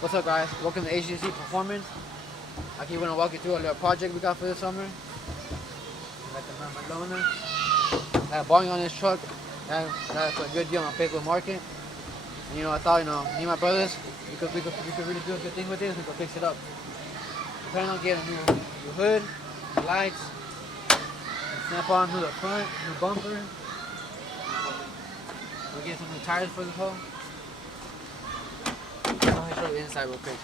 What's up, guys? Welcome to HGC Performance. Aquí we're gonna walk you through a little project we got for this summer. Like the Malona. I have buying on this truck. That's a good deal on Facebook Market. And I thought, me and my brothers, we could really do a good thing with this. We could fix it up. We're planning on getting a new hood, lights, snap on to the front, new bumper. We're getting some new tires for this whole. I'll show you the inside real quick.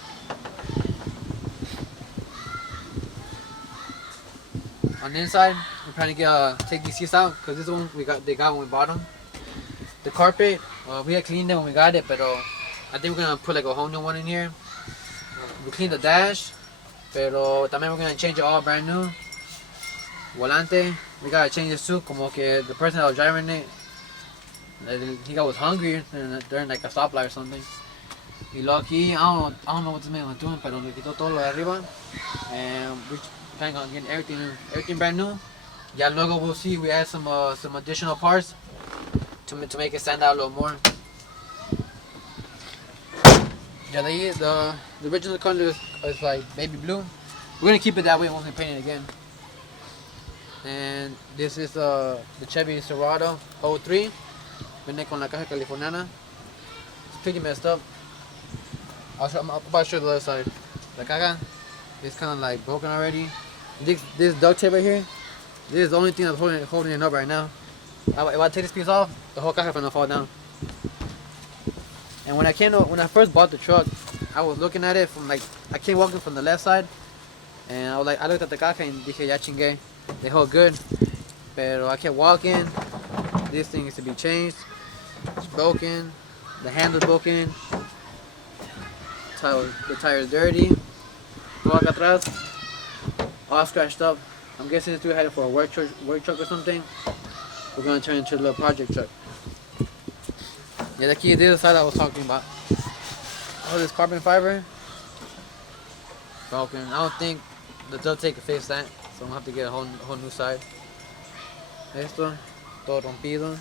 On the inside, we're trying to take these seats out because this is the one they got when we bought them. The carpet, we had cleaned it when we got it, but I think we're gonna put like a whole new one in here. We cleaned the dash, pero también we're gonna change it all brand new. Volante, we gotta change this too. Como que the person that was driving it, he was hungry during like a stoplight or something. Y luego aquí, I don't know what this man was doing, pero le quitó todo lo de arriba. And we're planning on getting everything brand new. Ya luego we'll see, we add some additional parts to make it stand out a little more. Yeah, the original color is like baby blue. We're gonna keep it that way once we paint it again. And this is the Chevy Silverado 03. Viene con la caja californiana. It's pretty messed up. I'm about to show the other side. The caja is kind of like broken already. This duct tape right here, this is the only thing that's holding it up right now. If I take this piece off, the whole caja is gonna fall down. And when I first bought the truck, I was looking at it from I came walking from the left side, and I looked at the caja and dije ya chingue, they hold good. Pero I kept walking. This thing needs to be changed. It's broken. The handle's broken. The tire is dirty. Walk atrás, all scratched up. I'm guessing this dude had it for a work truck or something. We're gonna turn it into a little project truck. Yeah, the key is the side I was talking about. All this carbon fiber broken. I don't think the duct tape can fix that, so I'm gonna have to get a whole new side. Esto, todo rompido.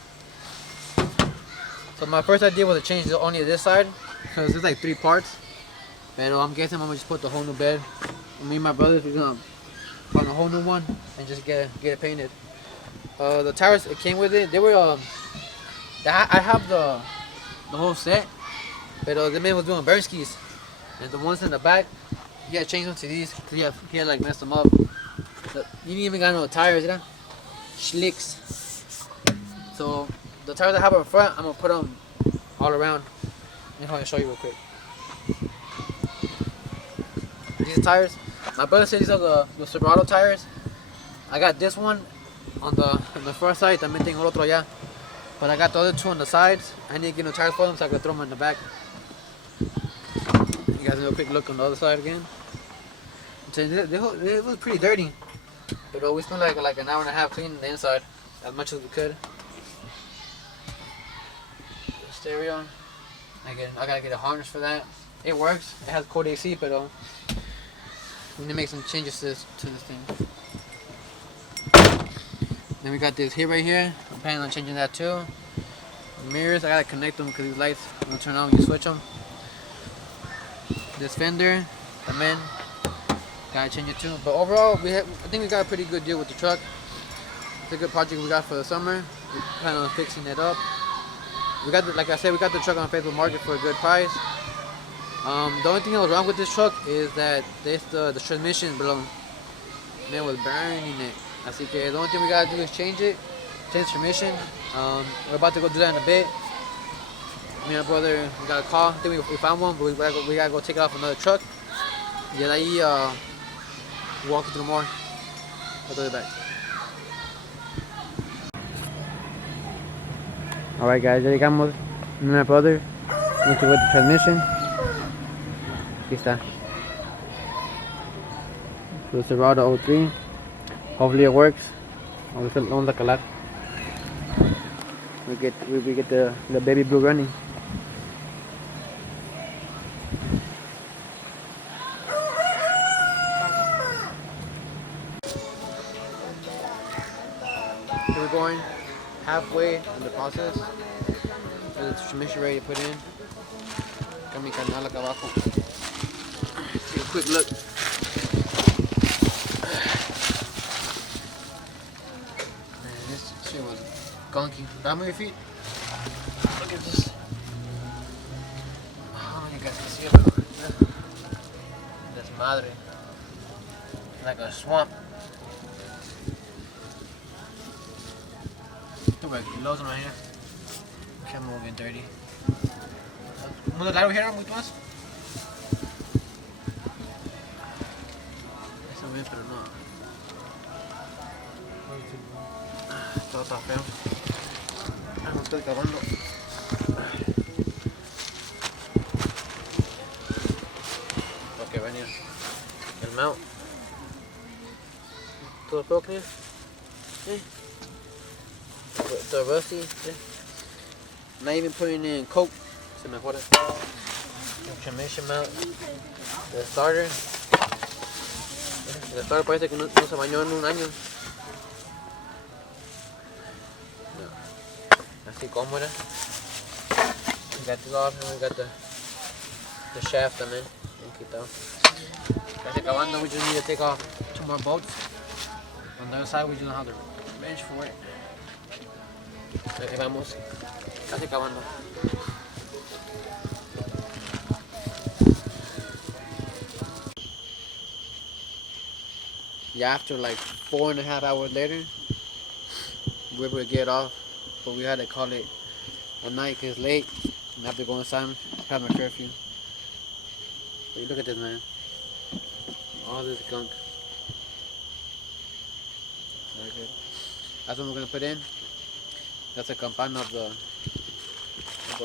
So my first idea was to change only this side because there's like 3 parts. Pero I'm guessing I'm gonna just put the whole new bed. Me and my brothers, we're gonna find a whole new one and just get it painted. The tires, it came with it. They were I have the whole set, but the man was doing burn skis, and the ones in the back, he had changed them to these. He had like messed them up. You didn't even got no tires, you know? Schlicks. So the tires I have up front, I'm gonna put them all around. Let me show you real quick. These tires, my brother said these are the Silverado tires. I got this one on the front side, también tengo el otro allá. But I got the other 2 on the sides. I need to get no tires for them so I can throw them in the back. You guys do a quick look on the other side again. It was pretty dirty, but we spent like an hour and a half cleaning the inside as much as we could. The stereo, I gotta get a harness for that. It works. It has cold AC, but we need to make some changes to this thing. Then we got this here right here. I'm planning on changing that too. The mirrors, I gotta connect them because these lights don't turn on when you switch them. This fender, también, gotta change it too. But overall, I think we got a pretty good deal with the truck. It's a good project we got for the summer. We plan on fixing it up. Like I said, we got the truck on Facebook Market for a good price. The only thing that was wrong with this truck is that the transmission blown. Man was burning it. Así que the only thing we gotta do is change the transmission. We're about to go do that in a bit. Me and my brother, we got a call. I think we found one, but we gotta go take it off another truck. Y de ahí walk through more. I'll do it back. Alright guys, ya llegamos. Me and my brother went to get the transmission. Aquí está. So the Silverado 03. Hopefully it works. Vamos a calar. We get the baby blue running. So we're going halfway in the process. So the transmission ready to put in. Got mi canal acá abajo. Take a quick look. Man, this shit was gunky. How many feet? Look at this. Oh, you guys can see it. This madre. Like a swamp. Too bad, kilos right here. Camera getting dirty. ¿Cómo largo here? ¿Muy más? Eso bien, pero no. Todo está feo. No estoy acabando. Ok, venir. El mount. Todo feo, ¿qué? The rusty. Not even putting in coke. Se mejora. The transmission mount. The starter. El starter parece que no se bañó en un año. No. Así como era. We got this off and we got the shaft también. Casi acabando, we just need to take off 2 more bolts. On the other side, we just don't have the wrench for it. Ahí vamos. Casi acabando. Yeah, after like 4.5 hours later, we were able to get off, but we had to call it a night because it's late. And I have to go inside and have my curfew. But you look at this, man. All this gunk. Very good. That's what we're gonna put in. That's a campana of the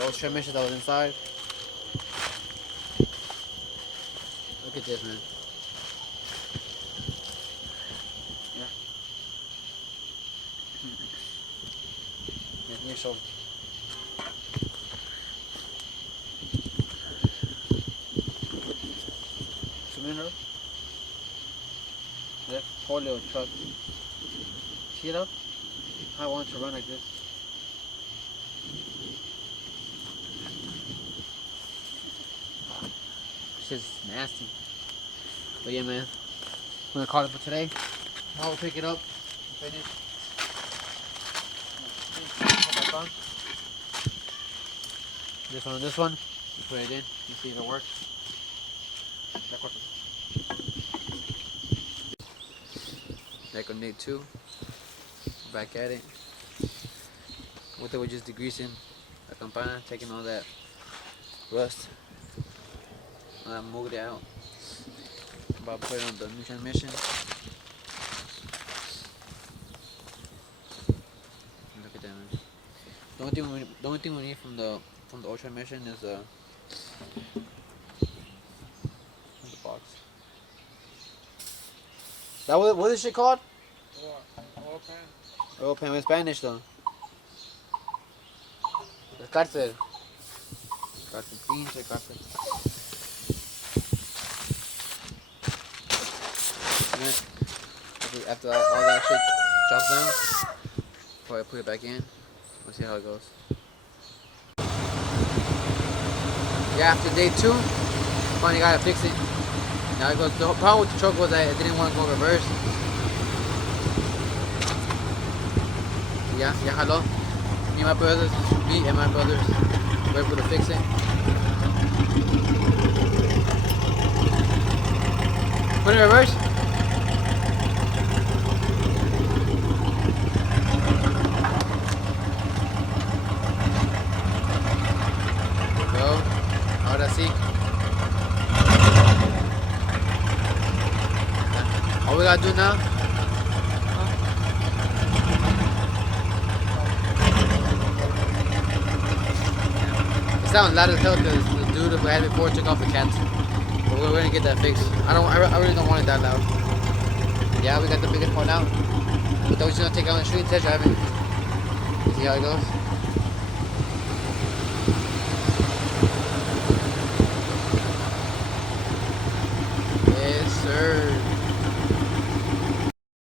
old transmission that was inside. Look at this, man. Yeah. Here's some. Cylinder. That poor little truck. See it up? I want it to run like this. Shit's nasty. But yeah, man. I'm gonna call it for today. I'll pick it up and finish. This one. You put it in. You see if it works. Like on day 2. Back at it. With it, we're just degreasing the campana, taking all that rust, all that mugre out. About to put it on the new transmission. Look at that, man. The only thing we need from the old transmission is the box. That what is shit called? Oil pan. Oil pan in Spanish though. The cárcel. Cárcel, pinche cárcel. After all that shit drops down, before I put it back in, we'll see how it goes. Yeah, after day 2, finally gotta fix it. Now it goes. The problem with the truck was that it didn't want to go reverse. Yeah, hello. Me and my brothers were able to fix it. Put it in reverse. Go. Ahora sí. All we gotta do now. It sounds loud as hell because the dude who had it before took off the cats. But we're gonna get that fixed. I really don't want it that loud. Yeah, we got the biggest one out. But we're just gonna take it on the street and test drive it. See how it goes.